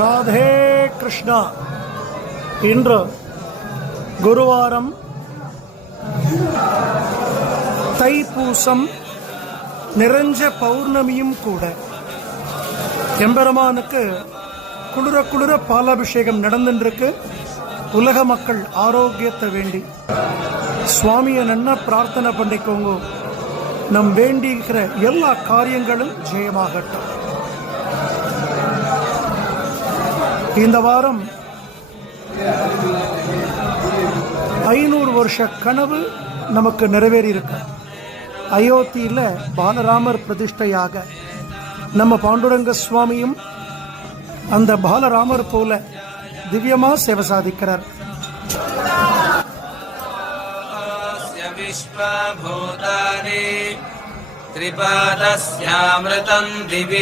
ராதே கிருஷ்ணா. இன்று குருவாரம், தைப்பூசம், நிறைஞ்ச பௌர்ணமியும் கூட. எம்பெருமானுக்கு குளிர குளிர பாலாபிஷேகம் நடந்துருக்கு. உலக மக்கள் ஆரோக்கியத்தை வேண்டி சுவாமியை நன்னா பிரார்த்தனை பண்ணிக்கோங்க. நம் வேண்டிக்கிற எல்லா காரியங்களும் ஜெயமாகட்டும். இந்த வாரம் 500 வருஷ கனவு நமக்கு நிறைவேறி இருக்கு. அயோத்தியில பாலராமர் பிரதிஷ்டையாக நம்ம பாண்டுரங்க சுவாமியும் அந்த பாலராமர் போல திவ்யமா சேவை சாதிக்கிறார்.